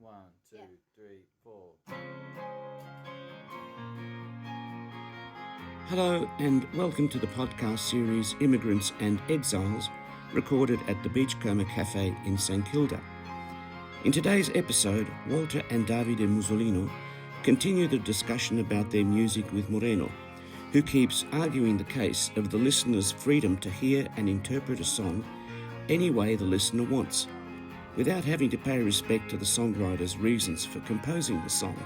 1, 2, 3, 4. Hello and welcome to the podcast series Immigrants and Exiles, recorded at the Beachcomber Cafe in St Kilda. In today's episode, Walter and Davide Musolino continue the discussion about their music with Moreno, who keeps arguing the case of the listener's freedom to hear and interpret a song any way the listener wants, without having to pay respect to the songwriter's reasons for composing the song.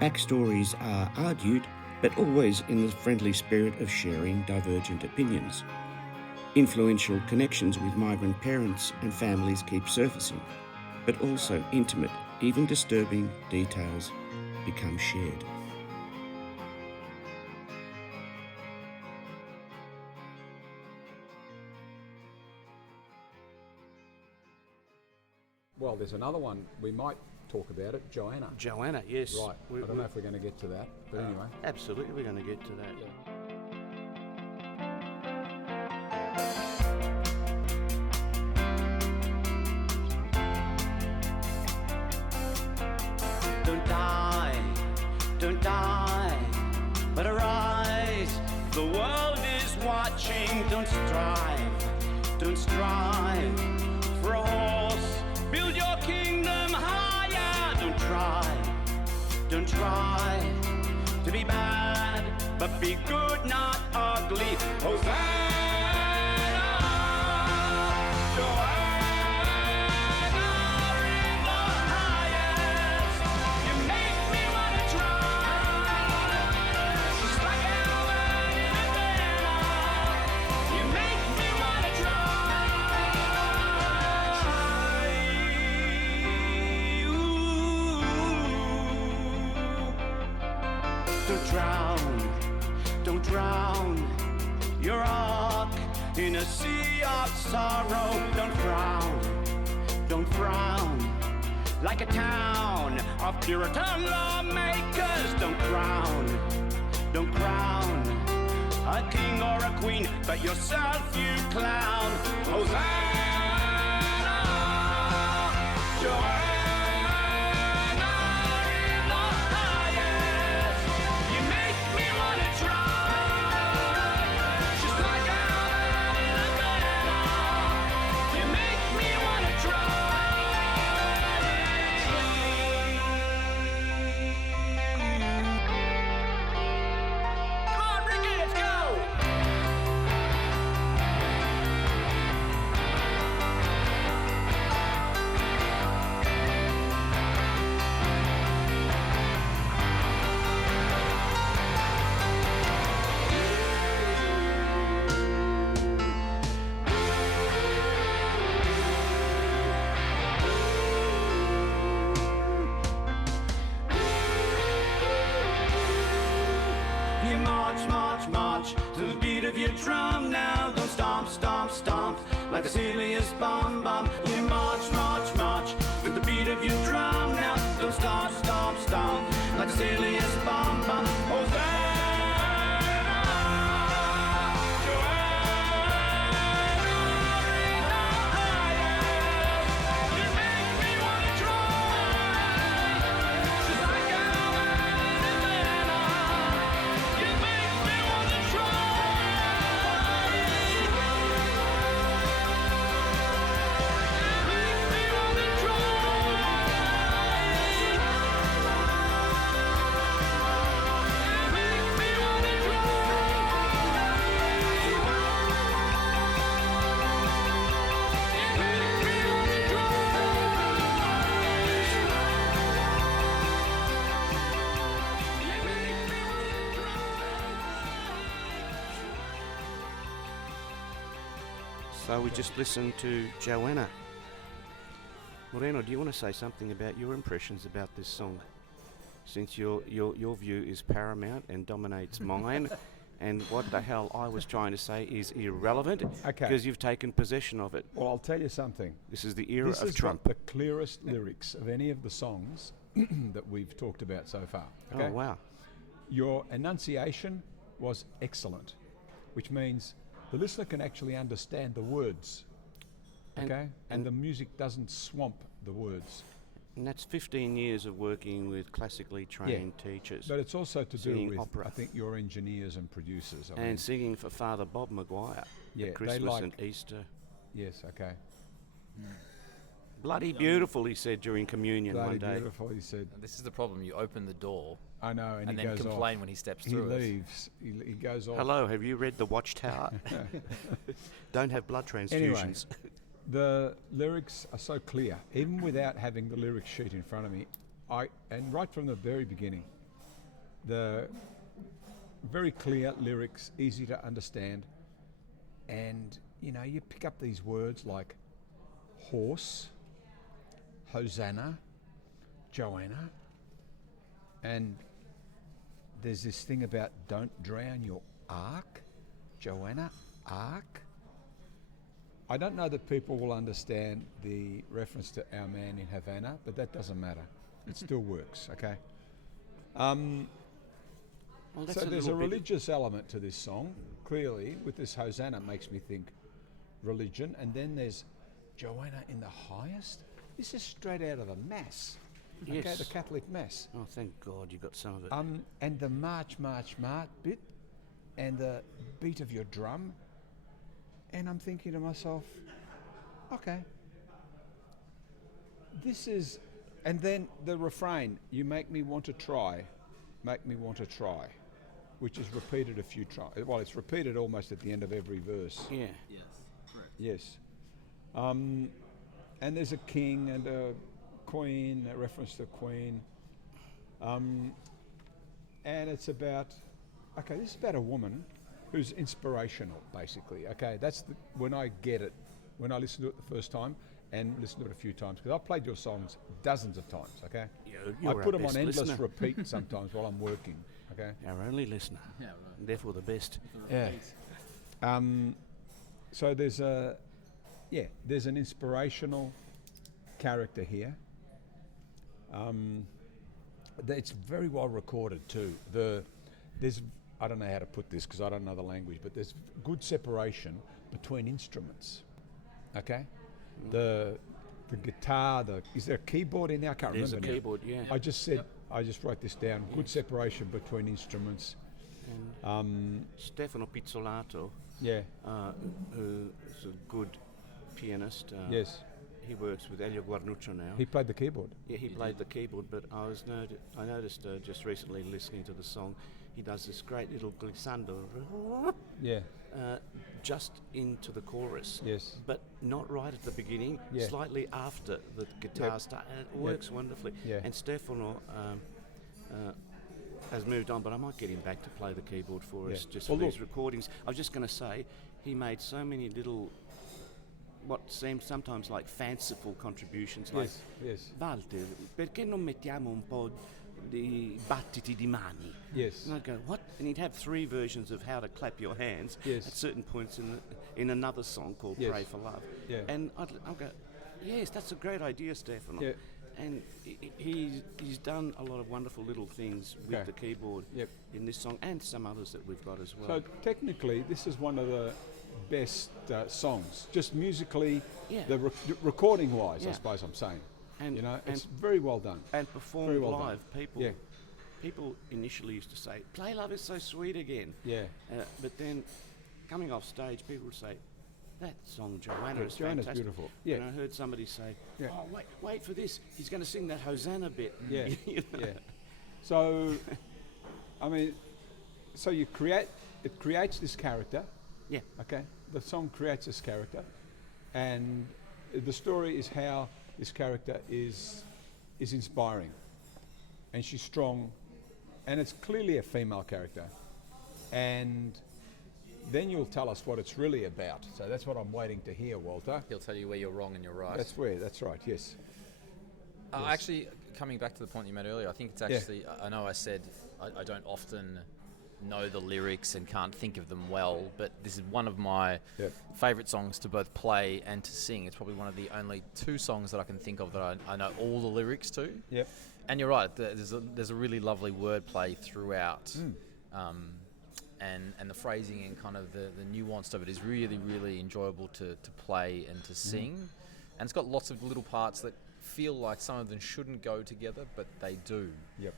Backstories are argued, but always in the friendly spirit of sharing divergent opinions. Influential connections with migrant parents and families keep surfacing, but also intimate, even disturbing details become shared. Well, there's another one we might talk about it, Joanna. Joanna, yes. Right. I don't know if we're going to get to that, but anyway. Absolutely, we're going to get to that. Yeah. Don't die, but arise. The world is watching. Don't strive for a horse. Build your kingdom higher. Don't try to be bad, but be good, not ugly. Hosanna, Joanna in the highest. You make me wanna try. Just like Ellen in a banner. You make me wanna try. Don't drown your ark in a sea of sorrow. Don't frown like a town of Puritan lawmakers. Don't crown a king or a queen, but yourself you clown. Hosanna, Joanna. March to the beat of your drum now. Don't stomp like a silliest bum. You march with the beat of your drum now. Don't stomp like a silliest bum. Hosanna, Joanna in the highest. You make me wanna try. Just like Ellen in Atlanta. You make me wanna try. You make me wanna try. You make me wanna So we just listened to Joanna. Moreno, do you want to say something about your impressions about this song? Since your view is paramount and dominates mine, and what the hell I was trying to say is irrelevant, because you've taken possession of it. Well, I'll tell you something. This is the era This of has Trump. got the clearest lyrics of any of the songs that we've talked about so far. Okay? Oh, wow. Your enunciation was excellent, which means the listener can actually understand the words. Okay? And the music doesn't swamp the words. And that's 15 years of working with classically trained teachers. But it's also to do Singing with, opera. I think, your engineers and producers. I And mean, singing for Father Bob Maguire Yeah, at they Christmas like- and Easter. yes, okay. Bloody beautiful, he said during communion Bloody one day. beautiful, he said. And this is the problem. You open the door I know, and and he then goes complain off. when he steps He through it. leaves. He goes off. Hello, have you read The Watchtower? Don't have blood transfusions. The lyrics are so clear, even without having the lyric sheet in front of me. And right from the very beginning, the very clear lyrics, easy to understand, and you pick up these words like horse, Hosanna, Joanna, and there's this thing about don't drown your ark, Joanna, ark. I don't know that people will understand the reference to our man in Havana, but that doesn't matter. It still works, okay? Well, that's So there's a little bit- religious element to this song. Clearly, with this Hosanna, makes me think religion. And then there's Joanna in the highest. This is straight out of the Mass, okay, Yes. the Catholic Mass. Oh, thank God you got some of it. And the march, march, march bit, and the beat of your drum. And I'm thinking to myself, okay, this is, and then the refrain, you make me want to try, which is repeated a few times. Well, it's repeated almost at the end of every verse. Yeah. Yes, correct. Yes. And there's a king and a queen, a reference to queen. And it's about, okay, this is about a woman who's inspirational, basically. Okay, that's when I get it, when I listen to it the first time and listen to it a few times, because I've played your songs dozens of times, okay? You're I put our them on best endless listener. repeat sometimes while I'm working, okay? Our only listener. Yeah, right. And therefore the best. Yeah. So there's there's an inspirational character here. It's very well recorded too. There's I don't know how to put this because I don't know the language, but there's good separation between instruments. Okay, the guitar. Is there a keyboard in there? I can't There's a remember. now. keyboard, yeah. I just said. I just wrote this down. Good separation between instruments. Stefano Pizzolato, Yeah. who is a good pianist. Yes. He works with Elio Guarnuccio now. He played the keyboard. Yeah, he played the keyboard, but I noticed just recently listening to the song, he does this great little glissando Yeah. just into the chorus. Yes. But not right at the beginning, Yeah. slightly after the guitar start, and it works wonderfully. Yeah. And Stefano has moved on, but I might get him back to play the keyboard for us just Well, for these look. recordings. I was just going to say, he made so many little, what seems sometimes like fanciful contributions, like Yes. Walter, perché non mettiamo un po' di battiti di mani? Yes. And I'd go, what? And he'd have 3 versions of how to clap your hands Yes. at certain points in another song called Yes. Pray for Love. Yeah. And I'll go, yes, that's a great idea, Stefano. Yeah. And he's done a lot of wonderful little things with Okay. the keyboard Yep. in this song and some others that we've got as well. So technically, this is one of the best songs, just musically, Yeah. recording-wise. I Yeah. suppose I'm saying. And- It's very well done. and performed Very well done. live, people initially used to say, "Play Love Is So Sweet" again. Yeah. But then, coming off stage, people would say, "That song, Joanna, Yeah, is Joanna's fantastic." beautiful. Yeah. And I heard somebody say, Yeah. "Oh, wait for this. He's going to sing that Hosanna bit." Yeah. You know? Yeah. So, I mean, so it creates this character. Yeah. Okay. The song creates this character, and the story is how this character is inspiring, and she's strong, and it's clearly a female character, and then you'll tell us what it's really about. So that's what I'm waiting to hear, Walter. He'll tell you where you're wrong and you're right. That's right. Yes. Actually, coming back to the point you made earlier, I think it's actually, I know I said I don't often know the lyrics and can't think of them well, but this is one of my Yep. favourite songs to both play and to sing. It's probably one of the only 2 songs that I can think of that I know all the lyrics to. Yep. And you're right, there's a really lovely wordplay throughout. And the phrasing and kind of the nuance of it is really, really enjoyable to play and to sing. And it's got lots of little parts that feel like some of them shouldn't go together, but they do. Yep.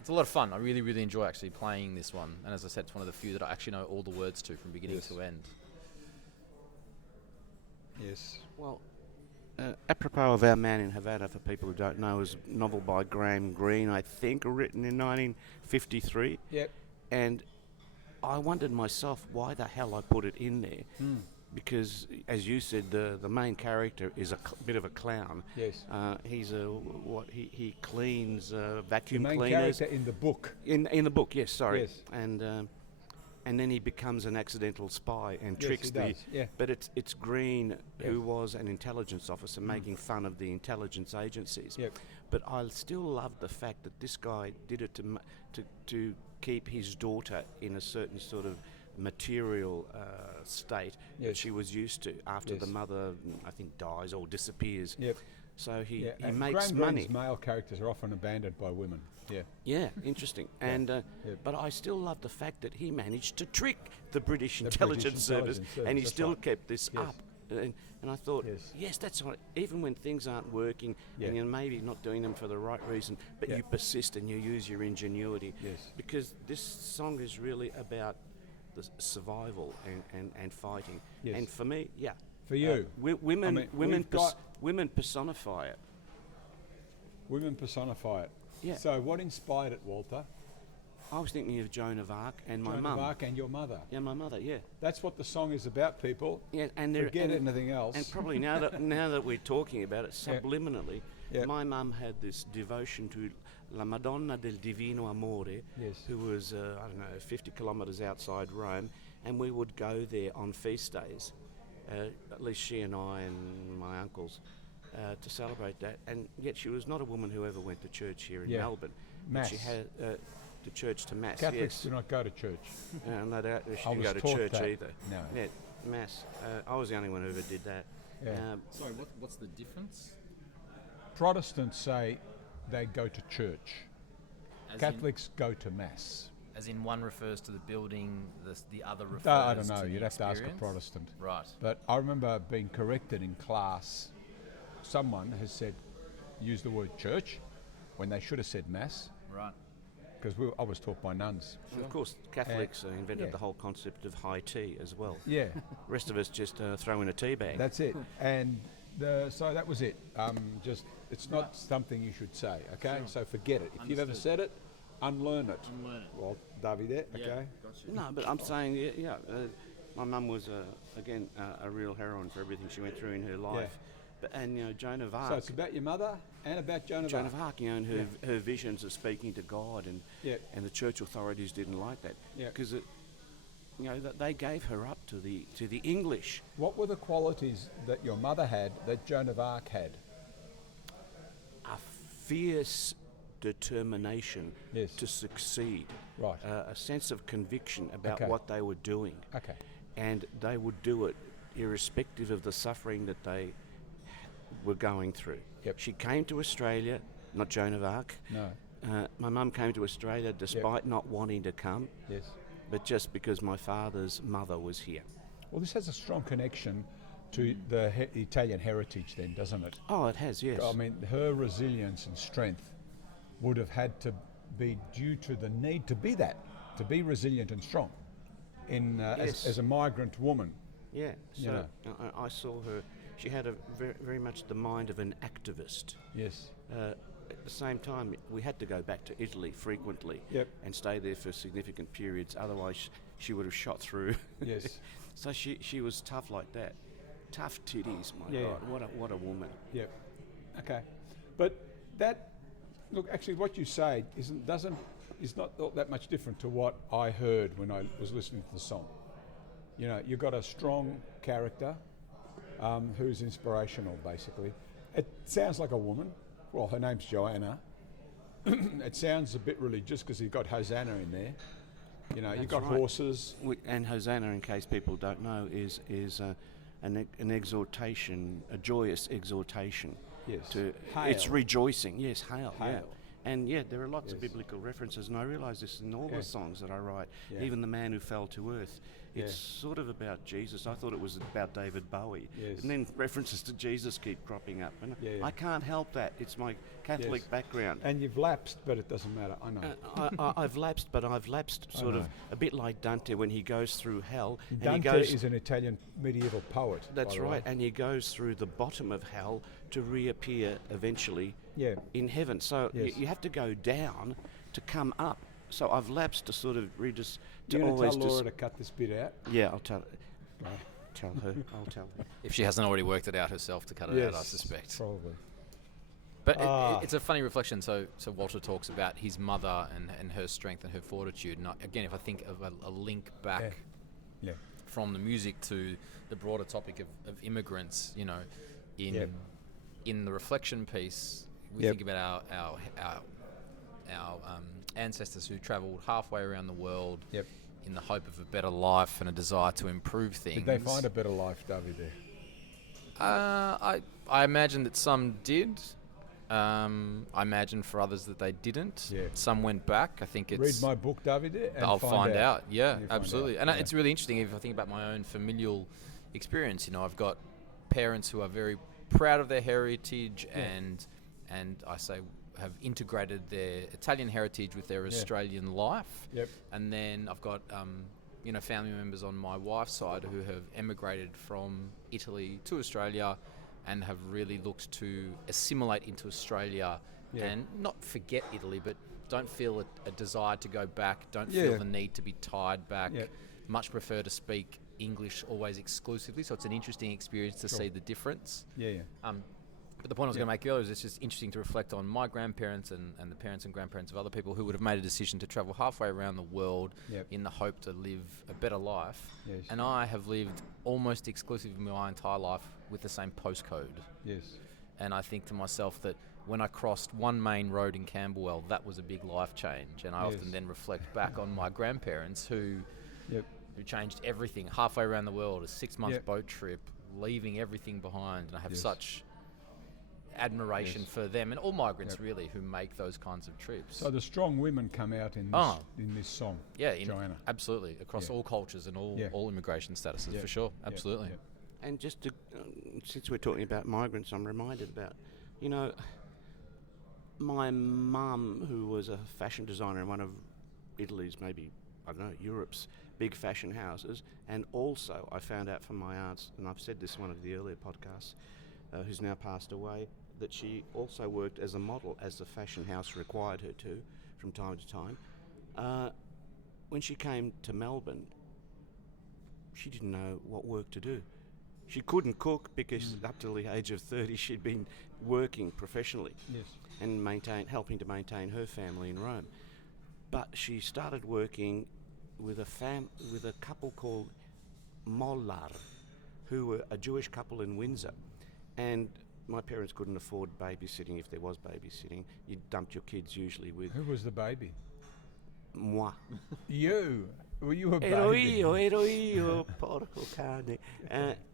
It's a lot of fun. I really, really enjoy actually playing this one. And as I said, it's one of the few that I actually know all the words to from beginning Yes. to end. Yes. Well, apropos of Our Man in Havana, for people who don't know, is a novel by Graham Greene, I think, written in 1953. Yep. And I wondered myself why the hell I put it in there. Because, as you said, the main character is a bit of a clown. Yes. He's he cleans The vacuum main cleaners. character in the book. In the book, yes, sorry. Yes. And then he becomes an accidental spy and Yes, tricks he does, yeah. But it's Green, Yes. who was an intelligence officer, making fun of the intelligence agencies. Yep. But I still love the fact that this guy did it to keep his daughter in a certain sort of material state that Yes. she was used to after Yes. the mother, I think, dies or disappears. Yep. So he Yeah. And makes Graham money. Greene's male characters are often abandoned by women. Yeah. Yeah, interesting. But I still love the fact that he managed to trick the British Intelligence Service, and he that's still right. kept this Yes. up. And I thought, Yes. yes, that's right. Even when things aren't working, Yeah. and you're maybe not doing them for the right reason, but Yeah. you persist and you use your ingenuity. Yes. Because this song is really about the survival and fighting. Yes. And for me, yeah. For you, women, I mean, women, we've got- women personify it. women personify it. Yeah. So what inspired it, Walter? I was thinking of Joan of Arc and my Joan mum. of Arc and your mother. Yeah, my mother. Yeah. That's what the song is about, people. Yeah, and there, Forget and, anything else. And probably now that we're talking about it Yeah. subliminally, Yeah. my mum had this devotion to La Madonna del Divino Amore, Yes. who was 50 kilometres outside Rome, and we would go there on feast days, at least she and I and my uncles, to celebrate that. And yet she was not a woman who ever went to church here in Yeah. Melbourne. But Mass. she had to church to mass. Catholics yes. do not go to church. And she I didn't was go to taught church that. either. No. Yeah, mass. I was the only one who ever did that. Yeah. Sorry, what's the difference? Protestants say they go to church. As Catholics go to mass. as in one refers to the building, the other refers I don't know. to the You'd have to ask a experience? Protestant. Right. But I remember being corrected in class. Someone has said, use the word church when they should have said mass, Right. because I was taught by nuns. And of course, Catholics invented yeah. the whole concept of high tea as well. Yeah, Rest of us just throw in a tea bag. that's it. And so that was it. Just it's not something you should say. Okay, so forget it. If you've ever Understood. said it, unlearn it. Unlearn it. Well, Davide, okay. Gotcha. No, but I'm saying, my mum was again a real heroine for everything she went through in her life. But Joan of Arc. So it's about your mother and about Joan of Joan Arc. of Arc, and her visions of speaking to God, and Yeah. the church authorities didn't like that Yeah. because they gave her up to the English. What were the qualities that your mother had that Joan of Arc had? A fierce determination Yes. to succeed, Right. a sense of conviction about Okay. what they were doing, Okay. and they would do it irrespective of the suffering that they were going through. Yep. She came to Australia, not Joan of Arc. No. My mum came to Australia despite not wanting to come, Yes. but just because my father's mother was here. Well, this has a strong connection to the Italian heritage, then, doesn't it? Oh, it has, yes. I mean, her resilience and strength would have had to be due to the need to be resilient and strong, Yes. as a migrant woman. Yeah, You so I saw her. She had a very much the mind of an activist. Yes. At the same time, we had to go back to Italy frequently Yep. and stay there for significant periods. Otherwise, she would have shot through. Yes. So she was tough like that. Tough titties, my Yeah. God! What a woman. Yep. Okay. But look, actually, what you say is not all that much different to what I heard when I was listening to the song. You've got a strong character who's inspirational, basically. It sounds like a woman. Well, her name's Joanna. It sounds a bit religious because you've got Hosanna in there. You've That's got right. horses. And Hosanna, in case people don't know, is an exhortation, a joyous exhortation. Yes. It's Hail. rejoicing. Yes, hail. Yeah. Hail. And there are lots of Yes. biblical references, and I realise this in all Yeah. the songs that I write. Yeah. Even the man who fell to earth It's sort of about Jesus. I thought it was about David Bowie. Yes. And then references to Jesus keep cropping up. And Yeah, yeah. I can't help that. It's my Catholic Yes. background. And you've lapsed, but it doesn't matter. I know. I've lapsed, but I've lapsed I sort of know. a bit like Dante when he goes through hell. and he Dante goes, is an Italian medieval poet. That's by the way. right, and he goes through the bottom of hell to reappear eventually Yeah. in heaven. So Yes. you have to go down to come up. So I've lapsed to sort of just Do to you want to always tell Laura just to cut this bit out? yeah. I'll tell Right. her. I'll tell her. If she hasn't already worked it out herself to cut it out, I suspect. Probably. But Ah. it's a funny reflection. So Walter talks about his mother and her strength and her fortitude. And again, if I think of a link back Yeah. from the music to the broader topic of immigrants, you know, in the reflection piece, we Yep. think about our ancestors who travelled halfway around the world Yep. in the hope of a better life and a desire to improve things. Did they find a better life, Davide? I imagine that some did. I imagine for others that they didn't. Yeah. Some went back. I think it's. Read my book, Davide, and I'll find out. Yeah, You'll find absolutely. out. And Yeah. it's really interesting if I think about my own familial experience. You know, I've got parents who are very proud of their heritage and I say have integrated their Italian heritage with their Australian life. Yep. And then I've got family members on my wife's side who have emigrated from Italy to Australia and have really looked to assimilate into Australia and not forget Italy, but don't feel a desire to go back, don't feel the need to be tied back, much prefer to speak English always exclusively. So it's an interesting experience to see the difference. Yeah. But the point I was going to make earlier is it's just interesting to reflect on my grandparents and the parents and grandparents of other people who would have made a decision to travel halfway around the world in the hope to live a better life. Yes. And I have lived almost exclusively my entire life with the same postcode. Yes. And I think to myself that when I crossed one main road in Camberwell, that was a big life change. And I often then reflect back on my grandparents who changed everything halfway around the world, a 6-month boat trip, leaving everything behind. And I have such admiration for them and all migrants really who make those kinds of trips. So the strong women come out in this song. Yeah, Joanna. Absolutely, across all cultures and all immigration statuses for sure. Absolutely. And just to, since we're talking about migrants, I'm reminded about, you know, my mum, who was a fashion designer in one of Italy's, maybe, I don't know, Europe's big fashion houses. And also I found out from my aunts, and I've said this in one of the earlier podcasts, who's now passed away, that she also worked as a model, as the fashion house required her to, from time to time. When she came to Melbourne, she didn't know what work to do. She couldn't cook because up till the age of 30 she'd been working professionally and helping to maintain her family in Rome. But she started working with a couple called Mollar, who were a Jewish couple in Windsor. And my parents couldn't afford babysitting if there was babysitting. You dumped your kids usually with... Who was the baby? Moi. You. Were you a baby? Ero io, porco cane.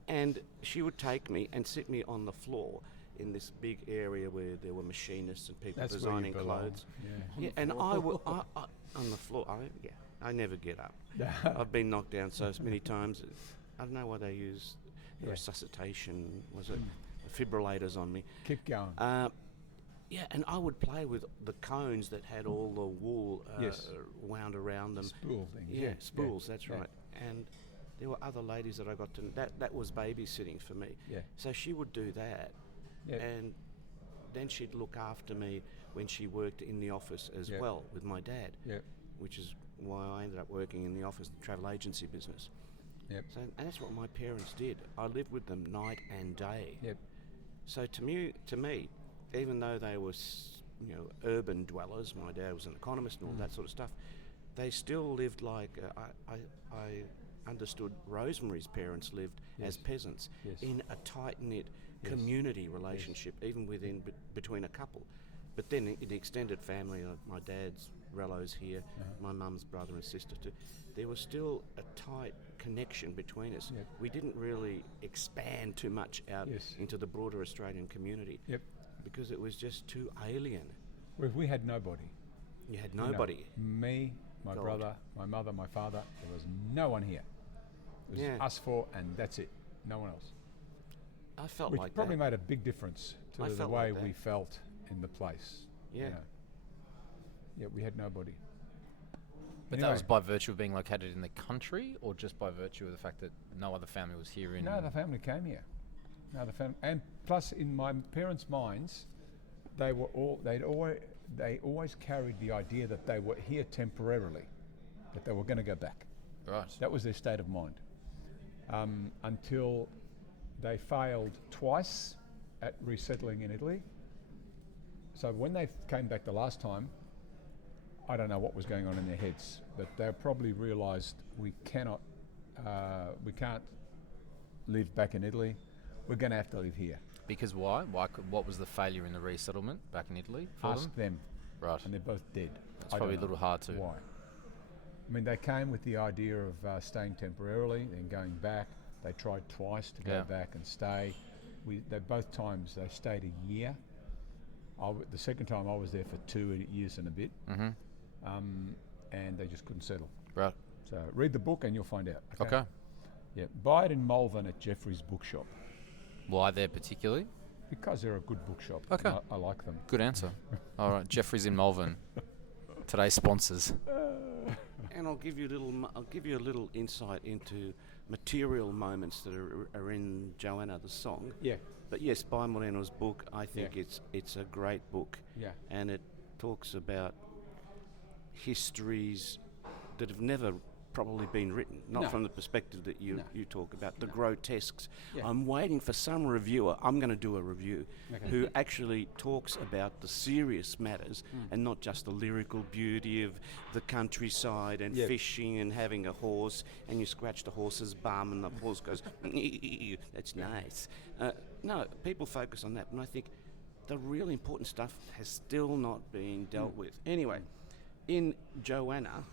And she would take me and sit me on the floor in this big area where there were machinists and people designing clothes. Yeah, and I would on the floor. I never get up. I've been knocked down so many times. I don't know why they use resuscitation. Was it defibrillators on me? Keep going. And I would play with the cones that had all the wool wound around them. Spool things. Yeah, spools. That's right. And there were other ladies that I got to. That was babysitting for me. Yeah. So she would do that, and then she'd look after me when she worked in the office as well with my dad. Yeah. Which is why I ended up working in the office, the travel agency business. Yep. So, and that's what my parents did. I lived with them night and day. Yep. So to me, even though they were, urban dwellers, my dad was an economist and all that sort of stuff, they still lived like I understood Rosemary's parents lived as peasants in a tight-knit community relationship, even between a couple. But then in the extended family, my dad's relatives here, my mum's brother and sister too, there was still a tight connection between us. Yep. We didn't really expand too much out into the broader Australian community because it was just too alien. Well, we had nobody. You had nobody. Me, my brother, my mother, my father. There was no one here. It was Yeah. us four, and that's it. No one else. I felt Which like probably that. made a big difference I to the felt way like we that. felt in the place. Yeah. Yeah, we had nobody. But Anyway. that was by virtue of being located in the country, or just by virtue of the fact that no other family was here in... No, the family came here. No, the family, and plus, in my parents' minds, they always carried the idea that they were here temporarily, that they were going to go back. Right. That was their state of mind. Until they failed twice at resettling in Italy. So when they came back the last time, I don't know what was going on in their heads, but they probably realised we can't live back in Italy. We're going to have to live here. Because why? What was the failure in the resettlement back in Italy for Ask them? them, Right. and they're both dead. That's I probably a don't little know hard to... Why? I mean, they came with the idea of staying temporarily, then going back. They tried twice to go Yeah. back and stay. Both times they stayed a year. The second time I was there for 2 years and a bit, Mm-hmm. and they just couldn't settle. Right. So read the book and you'll find out. Okay. Yeah, buy it in Malvern at Jeffrey's Bookshop Why there particularly? because they're a good bookshop. Okay. and I like them. Good answer. All right. Jeffrey's in Malvern. Today's sponsors. And I'll give you a little insight into material moments that are in Joanna the song. Yeah. But yes, by Moreno's book, I think Yeah. it's a great book. Yeah. And it talks about histories that have never probably been written, not No. from the perspective that you talk about, the grotesques. Yeah. I'm waiting for some reviewer, I'm going to do a review, Okay. who actually talks about the serious matters and not just the lyrical beauty of the countryside and Yeah. fishing and having a horse and you scratch the horse's bum and the horse goes, that's nice. No, people focus on that, and I think the really important stuff has still not been dealt with. Anyway, in Joanna,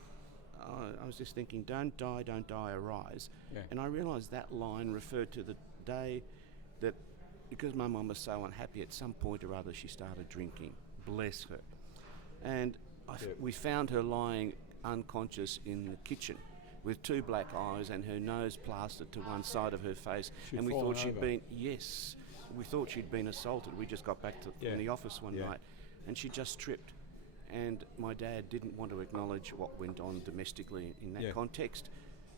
I was just thinking, don't die, arise. Yeah. And I realised that line referred to the day that, because my mum was so unhappy, at some point or other she started drinking. Bless her. And we found her lying unconscious in the kitchen with 2 black eyes and her nose plastered to one side of her face. She'd and we fallen thought she'd over. been, yes, we thought she'd been assaulted. We just got back from the office one night and she just tripped. And my dad didn't want to acknowledge what went on domestically in that context.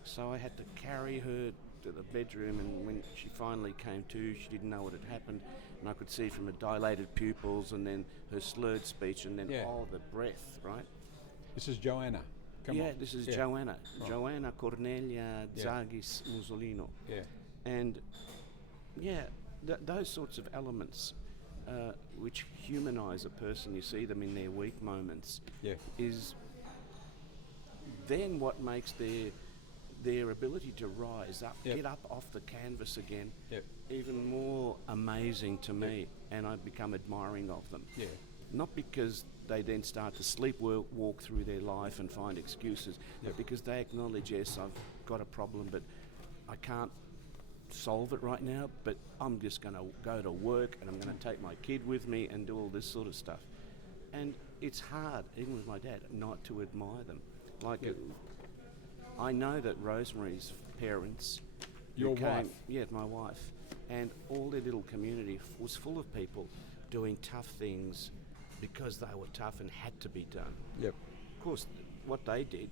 So I had to carry her to the bedroom, and when she finally came to, she didn't know what had happened. And I could see from her dilated pupils and then her slurred speech and then, the breath, right? This is Joanna. Come on. This is Yeah. Joanna. Right. Joanna Cornelia Zagis Musolino. Yeah. And, those sorts of elements which humanise a person, you see them in their weak moments, is then what makes their ability to rise up, get up off the canvas again, even more amazing to me, and I become admiring of them. Yeah. Not because they then start to sleepwalk through their life and find excuses, but because they acknowledge, yes, I've got a problem, but I can't solve it right now, but I'm just going to go to work and I'm going to take my kid with me and do all this sort of stuff. And it's hard, even with my dad, not to admire them. I know that Rosemary's parents... Your wife? Yeah, my wife. And all their little community was full of people doing tough things because they were tough and had to be done. Yep. Of course, what they did,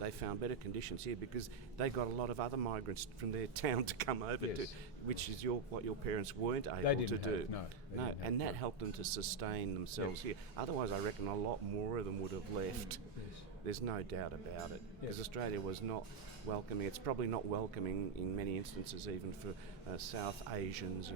they found better conditions here because they got a lot of other migrants from their town to come over to, which is what your parents weren't able to do. No, and that helped them to sustain themselves here. Otherwise, I reckon a lot more of them would have left. There's no doubt about it, because Australia was not welcoming. It's probably not welcoming in many instances, even for South Asians,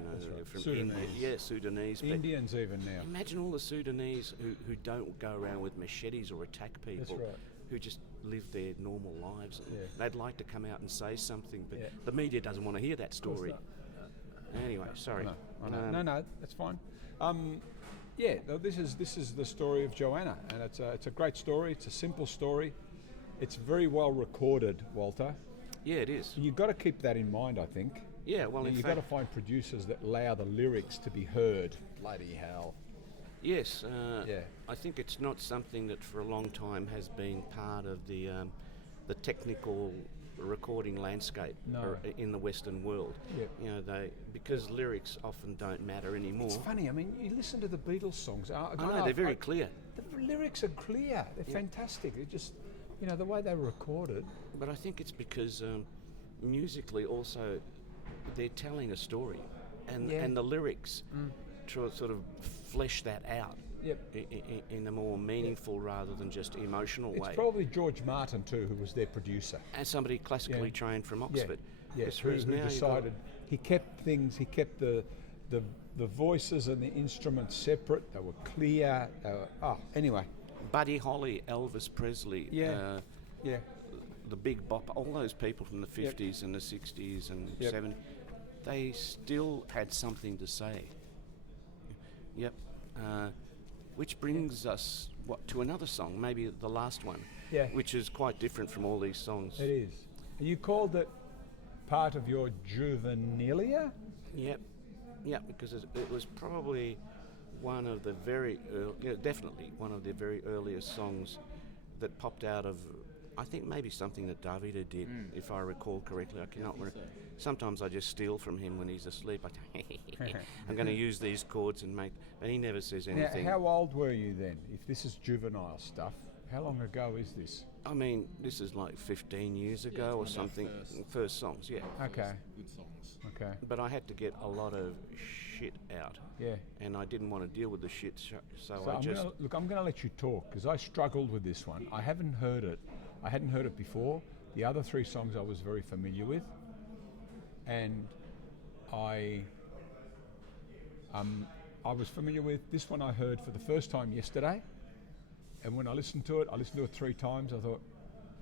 from Sudanese. India. Sudanese. But Indians even now. imagine all the Sudanese who don't go around with machetes or attack people. That's right. Who just live their normal lives. Yeah. They'd like to come out and say something, but the media doesn't want to hear that story. Anyway, sorry. No, that's fine. This is the story of Joanna, and it's a great story. It's a simple story. It's very well recorded, Walter. Yeah, it is. You've got to keep that in mind, I think. Yeah, well, You've got to find producers that allow the lyrics to be heard. Bloody hell. Yes, I think it's not something that for a long time has been part of the technical recording landscape No. in the Western world. Yep. You know, because lyrics often don't matter anymore. It's funny. I mean, you listen to the Beatles songs. I know, they're very clear. The lyrics are clear. They're fantastic. They're just, you know, the way they were recorded. But I think it's because musically also they're telling a story, and the lyrics sort of flesh that out. Yep. In a more meaningful rather than just emotional way. It's probably George Martin too, who was their producer. And somebody classically trained from Oxford. Yes, who decided he kept things. He kept the voices and the instruments separate. They were clear. Anyway. Buddy Holly, Elvis Presley. The Big Bop, all those people from the 50s and the 60s and 70s, they still had something to say. Yep. Which brings us to another song, maybe the last one, which is quite different from all these songs. It is. And you called it part of your juvenilia? Yep. Yeah, because it was probably one of the definitely one of the very earliest songs that popped out of, I think maybe something that Davide did, if I recall correctly. I cannot remember. Sometimes I just steal from him when he's asleep. I'm going to use these chords but he never says anything. Now, how old were you then? If this is juvenile stuff, how long ago is this? I mean, this is like 15 years ago or something. First songs, yeah. Okay. Good songs. Okay. But I had to get a lot of shit out. Yeah. And I didn't want to deal with the shit, so I'm going to let you talk, because I struggled with this one. I hadn't heard it before. The other three songs I was very familiar with, and I was familiar with this one. I heard for the first time yesterday, and when I listened to it 3 times. I thought,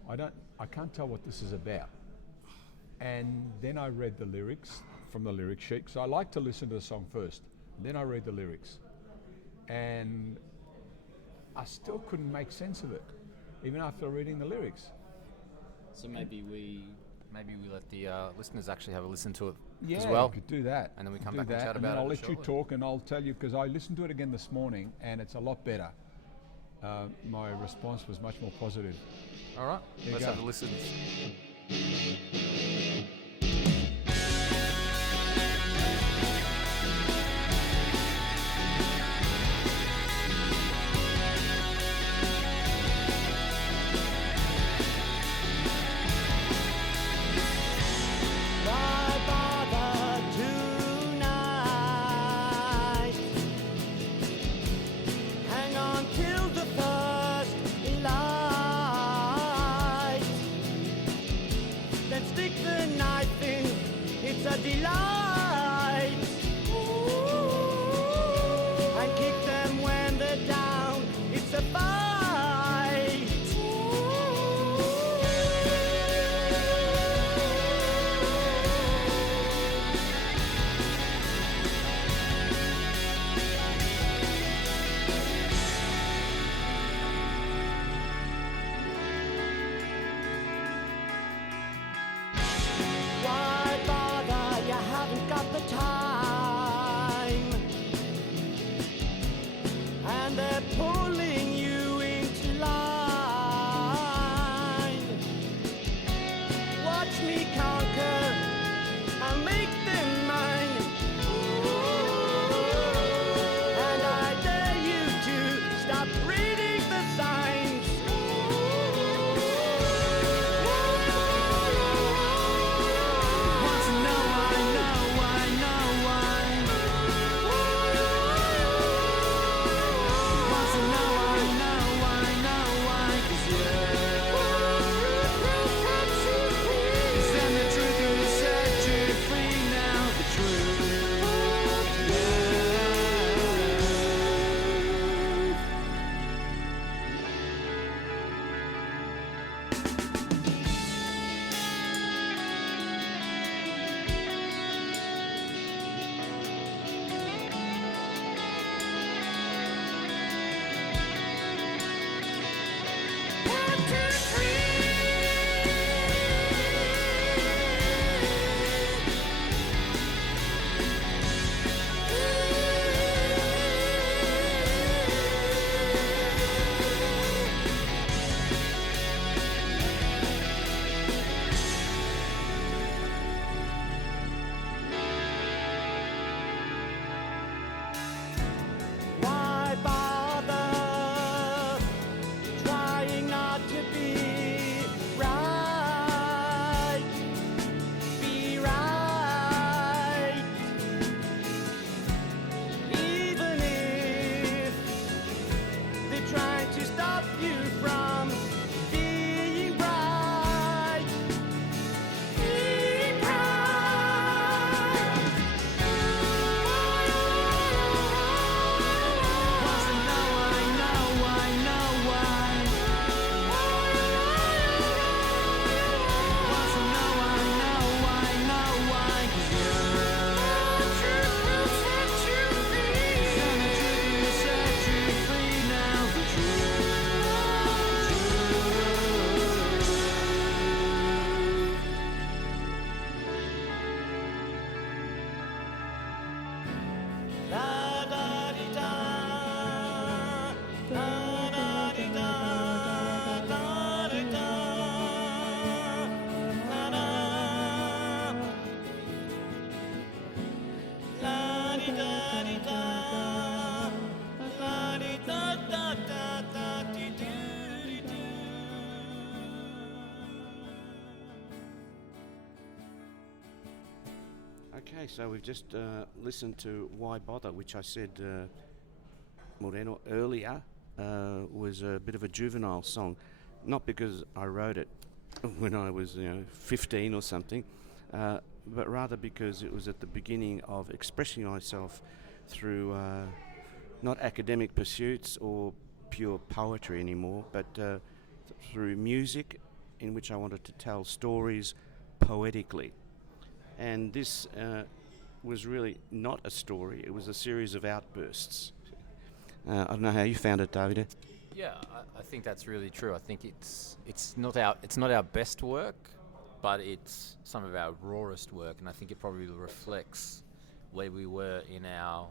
I can't tell what this is about. And then I read the lyrics from the lyric sheet. So I like to listen to the song first, and then I read the lyrics, and I still couldn't make sense of it, even after reading the lyrics. So maybe we let the listeners actually have a listen to it Yeah, as well. you could do that. And then we You come could back do and chat that, about then it I'll let you shortly. talk, and I'll tell you, because I listened to it again this morning, and it's a lot better. My response was much more positive. All right, There you let's go. have a listen. Why bother tonight? Hang on till the first light. Then stick the knife in. It's a delight. And kick them when they're down. It's a fight. Why bother? You haven't got the time. And they're pulling you into line. Watch me conquer and make them mine. And I dare you to stop reading the signs. Want to know why, know why, know why. Want to know why. Okay, so we've just listened to Why Bother, which I said Moreno earlier was a bit of a juvenile song. Not because I wrote it when I was 15 or something, but rather because it was at the beginning of expressing myself through not academic pursuits or pure poetry anymore, but through music in which I wanted to tell stories poetically. And this was really not a story, it was a series of outbursts. I don't know how you found it, Davide. Yeah, I think that's really true. I think it's not our best work, but it's some of our rawest work, and I think it probably reflects where we were in our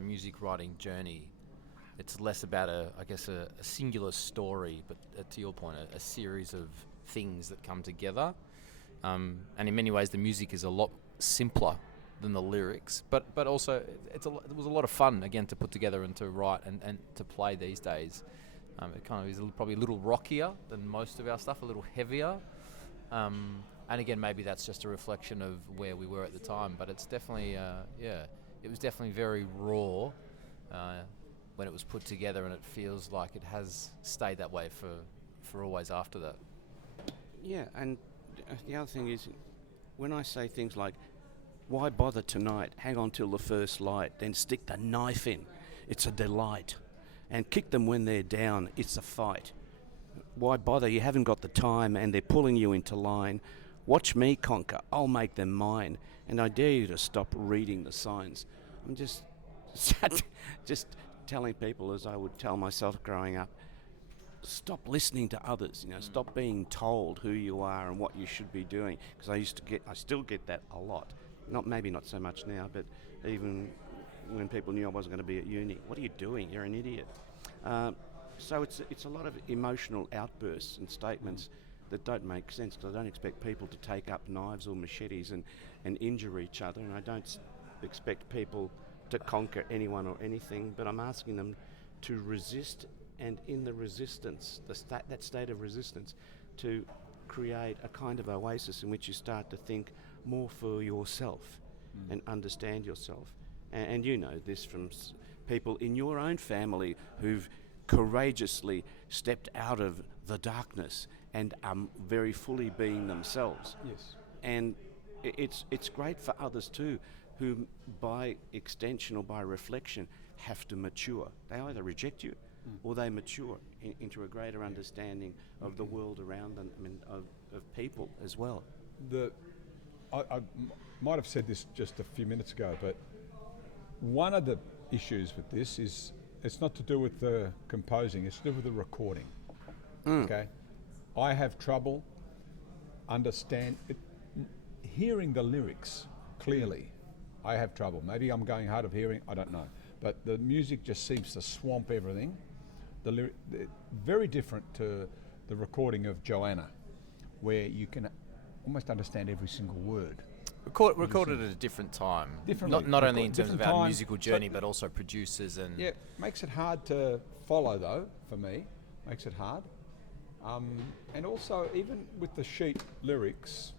music writing journey. It's less about a singular story, but to your point, a series of things that come together. And in many ways, the music is a lot simpler than the lyrics, but also it was a lot of fun again to put together and to write and to play these days. It kind of is probably a little rockier than most of our stuff, a little heavier. And again, maybe that's just a reflection of where we were at the time, but it's definitely, it was definitely very raw when it was put together, and it feels like it has stayed that way for always after that. Yeah, and the other thing is, when I say things like, why bother tonight, hang on till the first light, then stick the knife in, it's a delight, and kick them when they're down, it's a fight. Why bother, you haven't got the time and they're pulling you into line. Watch me conquer, I'll make them mine, and I dare you to stop reading the signs. I'm just telling people, as I would tell myself growing up, stop listening to others, stop being told who you are and what you should be doing, because I still get that a lot. Maybe not so much now, but even when people knew I wasn't going to be at uni, what are you doing? You're an idiot. So it's a lot of emotional outbursts and statements that don't make sense, because I don't expect people to take up knives or machetes and injure each other, and I don't expect people to conquer anyone or anything, but I'm asking them to resist, and in the resistance, that state of resistance, to create a kind of oasis in which you start to think more for yourself and understand yourself. And you know this from people in your own family who've courageously stepped out of the darkness and are very fully being themselves. Yes. And it's great for others too, who by extension or by reflection have to mature. They either reject you or they mature into a greater understanding of the world around them and of people as well. I might have said this just a few minutes ago, but one of the issues with this is it's not to do with the composing, it's to do with the recording. Okay? I have trouble hearing the lyrics clearly. I have trouble. Maybe I'm going hard of hearing, I don't know. But the music just seems to swamp everything. Very different to the recording of Joanna, where you can almost understand every single word. Recorded at a different time. Not only in terms of our musical journey, but also producers and... Yeah, makes it hard to follow though, for me. Makes it hard. And also, even with the sheet of lyrics,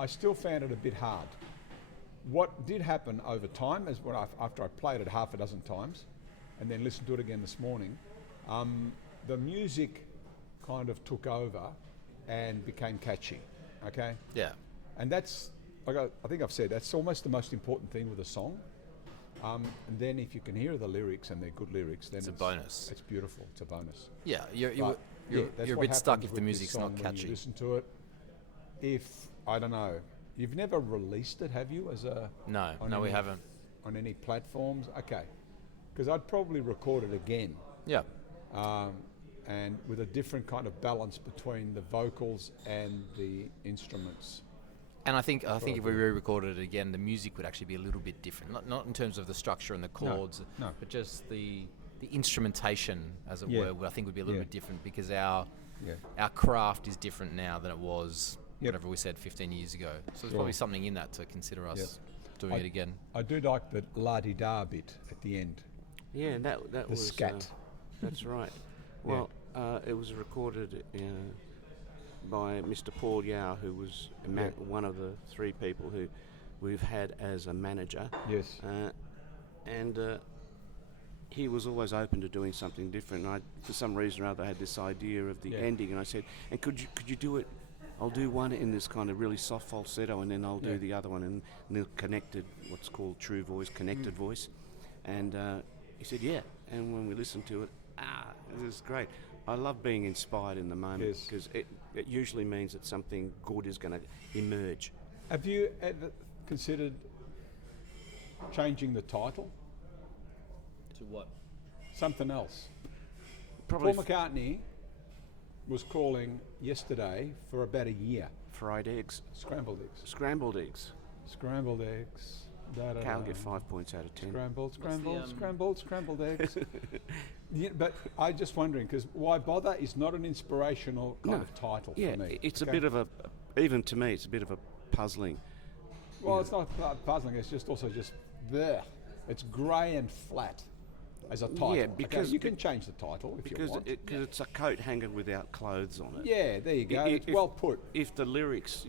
I still found it a bit hard. What did happen over time is after I played it half a dozen times and then listened to it again this morning, the music kind of took over and became catchy, okay? Yeah. And that's, I think I've said, that's almost the most important thing with a song. And then if you can hear the lyrics and they're good lyrics, then it's a bonus. It's beautiful, it's a bonus. Yeah, you're a bit stuck if the music's not catchy. When you listen to it, I don't know, you've never released it, have you? No, we haven't. On any platforms? Okay. Because I'd probably record it again. Yeah. And with a different kind of balance between the vocals and the instruments. And I think if we re-recorded it again, the music would actually be a little bit different. Not in terms of the structure and the chords, but just the instrumentation, as it were, I think would be a little bit different, because our craft is different now than it was, whatever we said, 15 years ago. So there's probably something in that to consider us doing it again. I do like the la-di-da bit at the end. Yeah, that was... scat. That's right. Well, it was recorded by Mr. Paul Yao, who was one of the 3 people who we've had as a manager. Yes. And he was always open to doing something different. And I, for some reason or other, had this idea of the ending, and I said, "And could you do it? I'll do one in this kind of really soft falsetto, and then I'll do the other one in the connected, what's called true voice, connected voice." And he said, "Yeah." And when we listened to it, it was great. I love being inspired in the moment because it usually means that something good is going to emerge. Have you ever considered changing the title? To what? Something else. Probably Paul McCartney was calling yesterday for about a year. fried eggs, Scrambled eggs. scrambled eggs. Scrambled eggs. Can't get 5 points out of 10. Scrambled eggs. Yeah, but I'm just wondering, because Why Bother is not an inspirational kind of title Yeah, for me. it's a bit of a, even to me, it's a bit of a puzzling. Well, it's not puzzling, it's just also just there. It's grey and flat as a title. Yeah, because you can change the title if you want. Because it's a coat hanging without clothes on it. Yeah, there you go. It's If- well put. If the lyrics,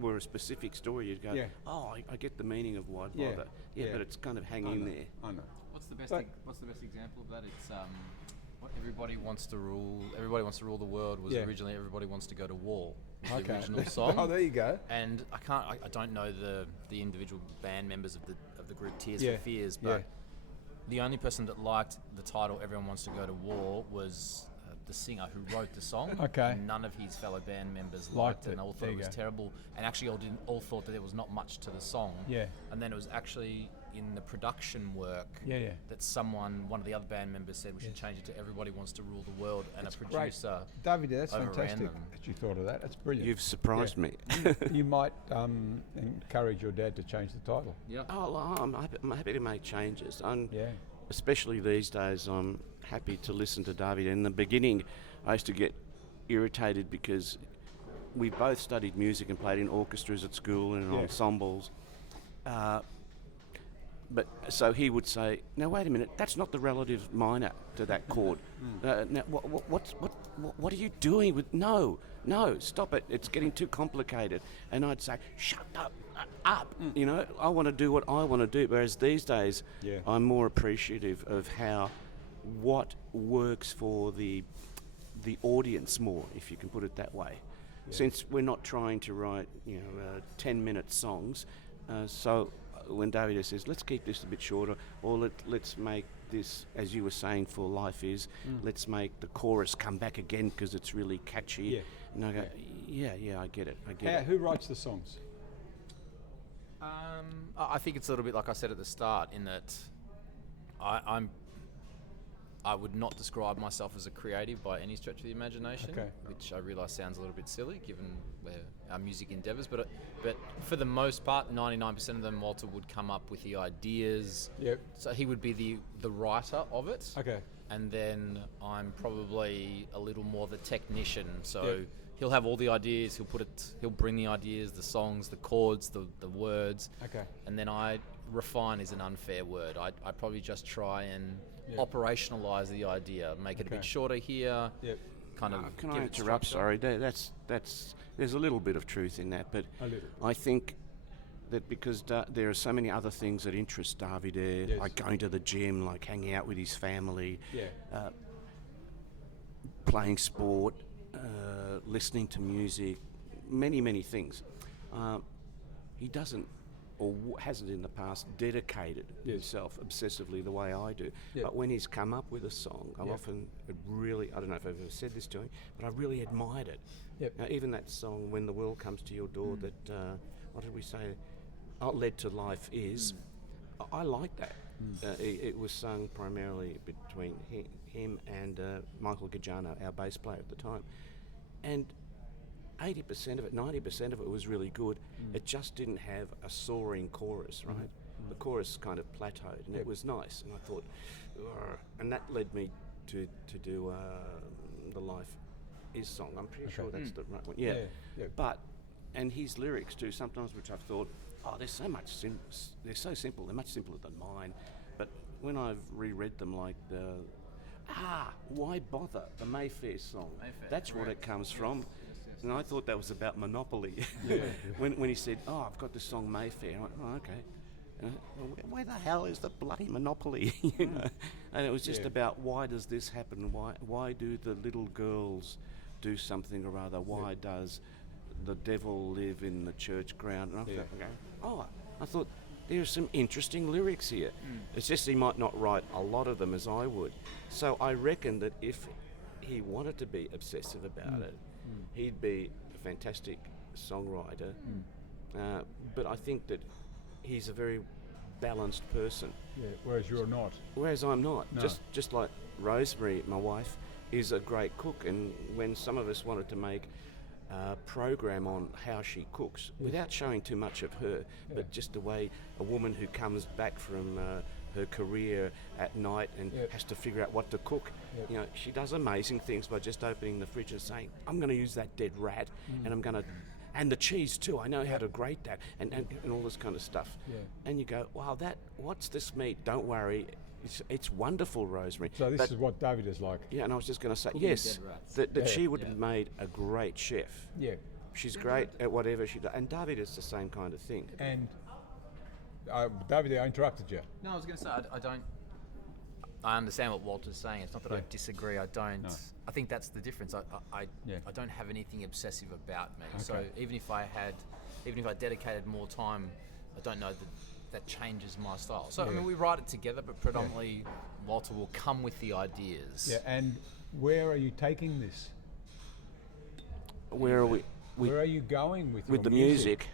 were a specific story, you'd go, "Oh, I get the meaning of why Yeah, bother." yeah. But it's kind of I hanging know, there. I know. What's the best? But- What's the best example of that? It's what Everybody Wants to Rule. Everybody Wants to Rule the World was originally Everybody Wants to Go to War. Was the original song. Oh, there you go. And I don't know the individual band members of the group Tears Yeah, for Fears, but yeah. the only person that liked the title Everyone Wants to Go to War was the singer who wrote the song. Okay. And none of his fellow band members Liked liked it, it. and all thought There it you was go. terrible. And actually all thought that there was not much to the song. Yeah. And then it was actually in the production work Yeah. that one of the other band members said we should change it to Everybody Wants to Rule the World, and a Great. producer Davide, that's overran fantastic them. that you thought of that. That's brilliant. You've surprised me. You might encourage your dad to change the title. Yeah. Oh, I'm happy to make changes. Yeah. Especially these days, I'm happy to listen to David. In the beginning, I used to get irritated because we both studied music and played in orchestras at school and in ensembles. But so he would say, "Now wait a minute, that's not the relative minor to that chord. Now what are you doing with? No, stop it! It's getting too complicated." And I'd say, "Shut up! I want to do what I want to do." Whereas these days, I'm more appreciative of what works for the audience more, if you can put it that way. Since we're not trying to write 10-minute songs, so when David says, "Let's keep this a bit shorter," or let's make this, as you were saying, for Life Is, let's make the chorus come back again because it's really catchy. Yeah. And I go, I get it. Who writes the songs? I think it's a little bit like I said at the start, in that I would not describe myself as a creative by any stretch of the imagination, which I realise sounds a little bit silly given where our music endeavours. But for the most part, 99% of them, Walter would come up with the ideas. Yep. So he would be the writer of it. Okay. And then I'm probably a little more the technician. So he'll have all the ideas. He'll bring the ideas, the songs, the chords, the words. Okay. And then I refine is an unfair word. I probably just try and operationalize the idea, make it a bit shorter here. Yep. Kind of. Can give I it interrupt? structure. Sorry, that's there's a little bit of truth in that, but A little. I think that because there are so many other things that interest Davide, like going to the gym, like hanging out with his family, playing sport, listening to music, many things. He doesn't, or hasn't in the past, dedicated himself obsessively the way I do. But when he's come up with a song, I've often really, I don't know if I've ever said this to him, but I've really admired it. Now, even that song, When the World Comes to Your Door, that, what did we say, Led to Life Is, I like that. It was sung primarily between him and Michael Gajano, our bass player at the time. And 80% of it, 90% of it was really good. It just didn't have a soaring chorus, right? The chorus kind of plateaued, and it was nice. And I thought, and that led me to do the Life Is song. I'm pretty sure that's the right one. Yeah. But, and his lyrics too, sometimes which I've thought, they're so much they're so simple. They're much simpler than mine. But when I've reread them, like why bother? The Mayfair song. That's what it comes from. And I thought that was about Monopoly. Yeah. when he said, "Oh, I've got this song Mayfair," I went, "Oh, okay." Well, where the hell is the bloody Monopoly? you know? And it was just about, why does this happen? Why do the little girls do something or other? Why does the devil live in the church ground? And I thought there's some interesting lyrics here. It's just he might not write a lot of them as I would. So I reckon that if he wanted to be obsessive about it, he'd be a fantastic songwriter. But I think that he's a very balanced person. Yeah, whereas you're not. Whereas I'm not. No. Just like Rosemary, my wife, is a great cook, and when some of us wanted to make a program on how she cooks, without showing too much of her, but just the way a woman who comes back from her career at night and has to figure out what to cook, you know, she does amazing things by just opening the fridge and saying, "I'm going to use that dead rat, and I'm going to." And the cheese too, I know how to grate that, and all this kind of stuff. Yeah. And you go, wow, what's this meat? Don't worry, it's wonderful, Rosemary. So this is what David is like. Yeah, and I was just going to say, Cooking yes, dead rats. that she would have made a great chef. Yeah. She's great at whatever she does. And David is the same kind of thing. And David, I interrupted you. No, I was going to say, I don't. I understand what Walter's saying. It's not that I disagree. I don't. No. I think that's the difference. I don't have anything obsessive about me. Okay. So even if I dedicated more time, I don't know that changes my style. So I mean, we write it together, but predominantly Walter will come with the ideas. Yeah. And where are you taking this? Where are we? Where are you going with With your the music?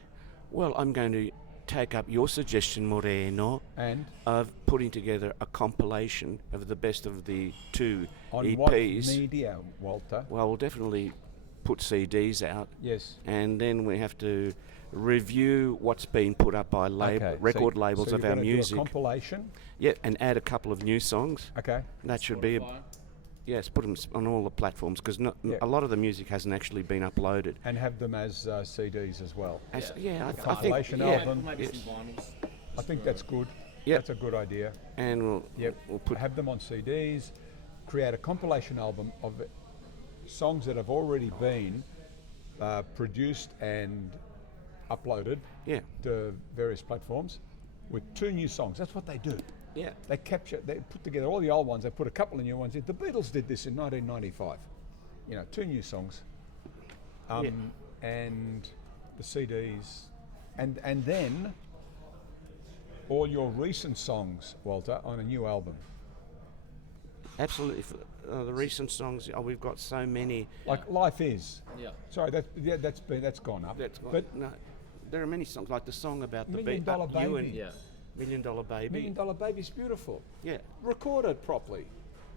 Well, I'm going to take up your suggestion, Moreno, And of putting together a compilation of the best of the two on EPs. what media, Walter? Well, we'll definitely put CDs out. Yes. And then we have to review what's been put up by record labels so of you're our gonna do music. a compilation. Yeah, and add a couple of new songs. Okay. That should be yes, put them on all the platforms, because a lot of the music hasn't actually been uploaded. And have them as CDs as well. I think compilation album. Maybe yes. some vinyls. I think that's good. Yep. That's a good idea. And we'll put have them on CDs, create a compilation album of songs that have already been produced and uploaded to various platforms with 2 new songs. That's what they do. Yeah. They put together all the old ones, they put a couple of new ones in. The Beatles did this in 1995. You know, 2 new songs. And the CDs. And then all your recent songs, Walter, on a new album. Absolutely. For the recent songs, we've got so many. Like Life Is. Yeah. Sorry, that's gone up. But no, there are many songs, like the song about the Million Dollar you Baby. and Million Dollar Baby. Million Dollar Baby's beautiful. Yeah. Record it properly.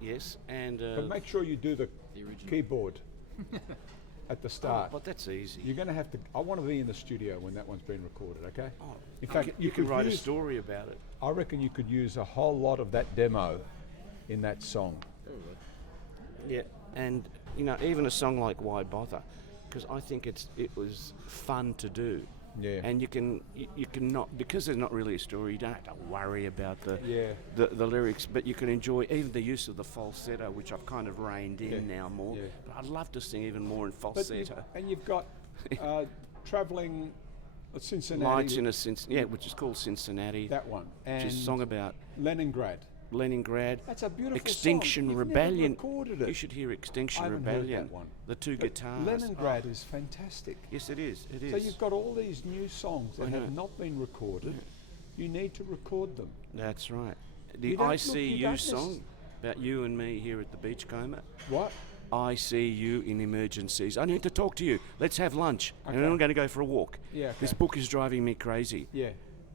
Yes, and But make sure you do the original. keyboard at the start. but that's easy. You're going to have to. I want to be in the studio when that one's been recorded. Okay. Oh, in fact, you can could write a use- story about it. I reckon you could use a whole lot of that demo in that song. Yeah, and even a song like Why Bother, because I think it was fun to do. Yeah. And you can not, because there's not really a story, you don't have to worry about the lyrics, but you can enjoy even the use of the falsetto, which I've kind of reined in now more. Yeah. But I'd love to sing even more in But falsetto. you've got traveling Cincinnati. Lights in a which is called Cincinnati. That one. Which is a And song about Leningrad. Leningrad. That's a beautiful Extinction song. You've Rebellion. Never recorded it. You should hear Extinction I haven't heard Rebellion. that one. The 2 But guitars. Leningrad is fantastic. Yes, it is. It is. So you've got all these new songs that I know. have not been recorded. You need to record them. That's right. You The don't I look- See you You don't song about you and me here at the Beachcomber. What? I see you in emergencies. I need to talk to you. Let's have lunch. And Okay. then I'm going to go for a walk. Yeah, This okay. book is driving me crazy. Yeah.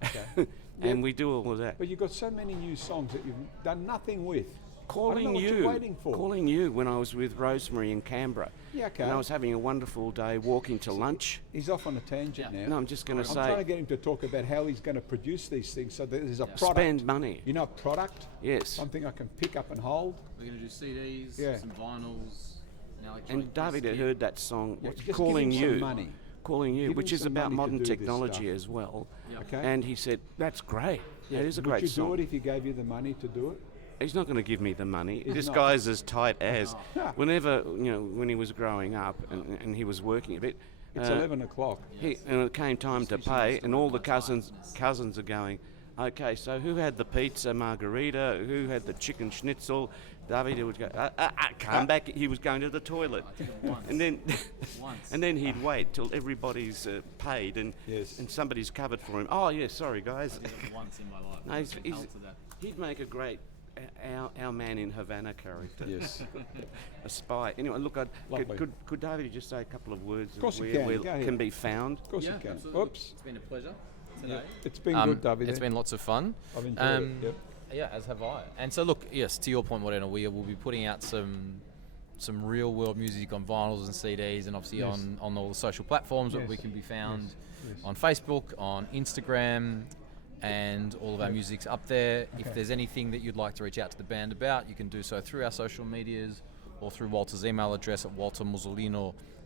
Okay. And we do all of that. But you've got so many new songs that you've done nothing with. I don't Calling know what you, you're waiting for. calling you when I was with Rosemary in Canberra. Yeah, okay. And I was having a wonderful day walking to lunch. He's off on a tangent now. No, I'm just going to I'm trying to say, get him to talk about how he's going to produce these things so that there's a product. spend money. You know, a product? Yes. Something I can pick up and hold. We're going to do CDs, Yeah. some vinyls, an electronic And David had disc. heard that song, Yeah, what's just give Calling him some You. money. Calling You, Give which him is some about money to modern do this technology stuff. as well. Okay. And he said, that's great. That is a Would great you song. do it if he gave you the money to do it? He's not going to give me the money. This not. guy's as tight as. No. Whenever, when he was growing up and he was working a bit, It's 11 o'clock. and it came time to pay, and all the cousins are going, okay, so who had the pizza margarita? Who had the chicken schnitzel? Davide would go, come back. He was going to the toilet. And then and then he'd wait till everybody's paid and Yes. and somebody's covered for him. Oh, yeah, sorry, guys. Once in my life. No, he'd make a great our man in Havana character. Yes. A spy. Anyway, look, Lovely. could David just say a couple of words Of course of he where can. Go ahead. can be found? Of course you can. Oops. It's been a pleasure today. It's been good, David. It's been lots of fun. I've enjoyed it. Yep. Yeah, as have I. And so, look, yes, to your point, Moreno, we will be putting out some real world music on vinyls and CDs, and obviously Yes. on all the social platforms where Yes. we can be found Yes. on Facebook, on Instagram, and all of our music's up there. If Okay. there's anything that you'd like to reach out to the band about, you can do so through our social medias or through Walter's email address at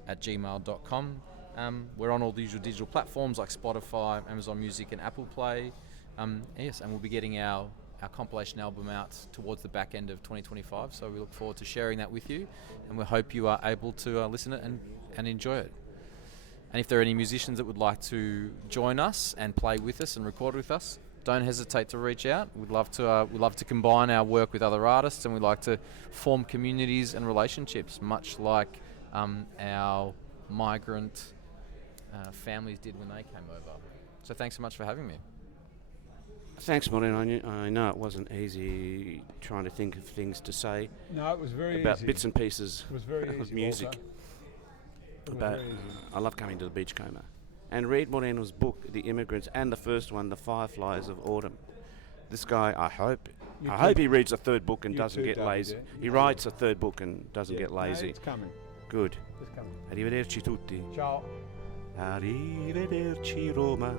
waltermusolino@gmail.com. We're on all the usual digital platforms like Spotify, Amazon Music, and Apple Play. Yes, and we'll be getting our compilation album out towards the back end of 2025, so we look forward to sharing that with you, and we hope you are able to listen to it and enjoy it. And if there are any musicians that would like to join us and play with us and record with us, don't hesitate to reach out. We'd love to combine our work with other artists, and we'd like to form communities and relationships, much like our migrant families did when they came over. So thanks so much for having me. Thanks, Moreno. I know it wasn't easy trying to think of things to say No, it was very about easy. bits and pieces It was very of easy, music. Walter. It was But very easy. I love coming to the Beachcomber. And read Moreno's book, The Immigrants, and the first one, The Fireflies of Autumn. This guy, I hope he reads a third book and You doesn't too, get David, lazy. yeah? He writes a third book and doesn't Yeah. get lazy. No, it's coming. Good. It's coming. Arrivederci tutti. Ciao. Arrivederci Roma.